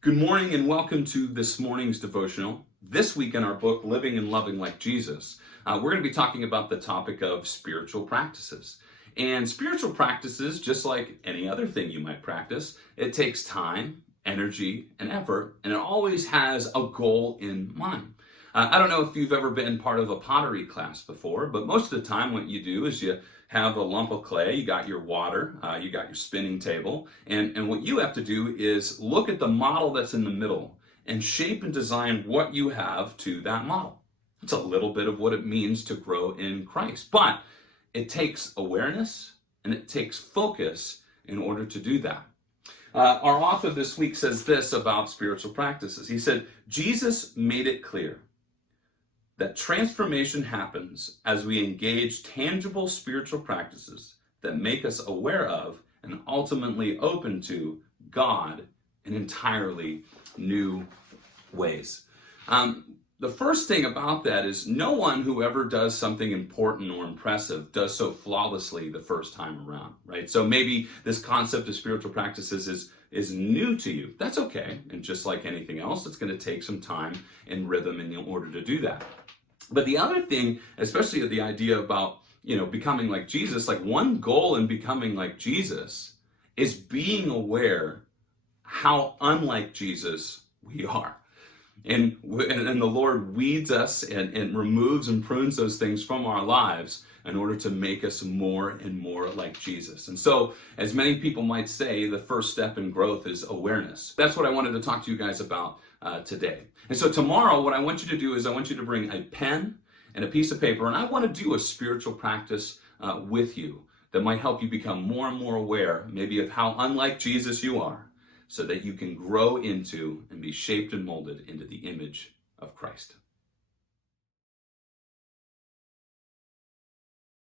Good morning and welcome to this morning's devotional. This week in our book, Living and Loving Like Jesus, we're going to be talking about the topic of spiritual practices. And spiritual practices, just like any other thing you might practice, it takes time, energy, and effort, and it always has a goal in mind. I don't know if you've ever been part of a pottery class before, but most of the time what you do is you have a lump of clay, you got your water, you got your spinning table, and what you have to do is look at the model that's in the middle and shape and design what you have to that model. It's a little bit of what it means to grow in Christ, but it takes awareness and it takes focus in order to do that. Our author this week says this about spiritual practices. He said, Jesus made it clear that transformation happens as we engage tangible spiritual practices that make us aware of and ultimately open to God in entirely new ways. The first thing about that is no one who ever does something important or impressive does so flawlessly the first time around, right? So maybe this concept of spiritual practices is new to you. That's okay. And just like anything else, it's going to take some time and rhythm in order to do that. But the other thing, especially the idea about, becoming like Jesus, like one goal in becoming like Jesus is being aware how unlike Jesus we are. And the Lord weeds us and removes and prunes those things from our lives in order to make us more and more like Jesus. And so, as many people might say, the first step in growth is awareness. That's what I wanted to talk to you guys about today. And so tomorrow, what I want you to do is I want you to bring a pen and a piece of paper, and I want to do a spiritual practice with you that might help you become more and more aware, maybe of how unlike Jesus you are, so that you can grow into and be shaped and molded into the image of Christ.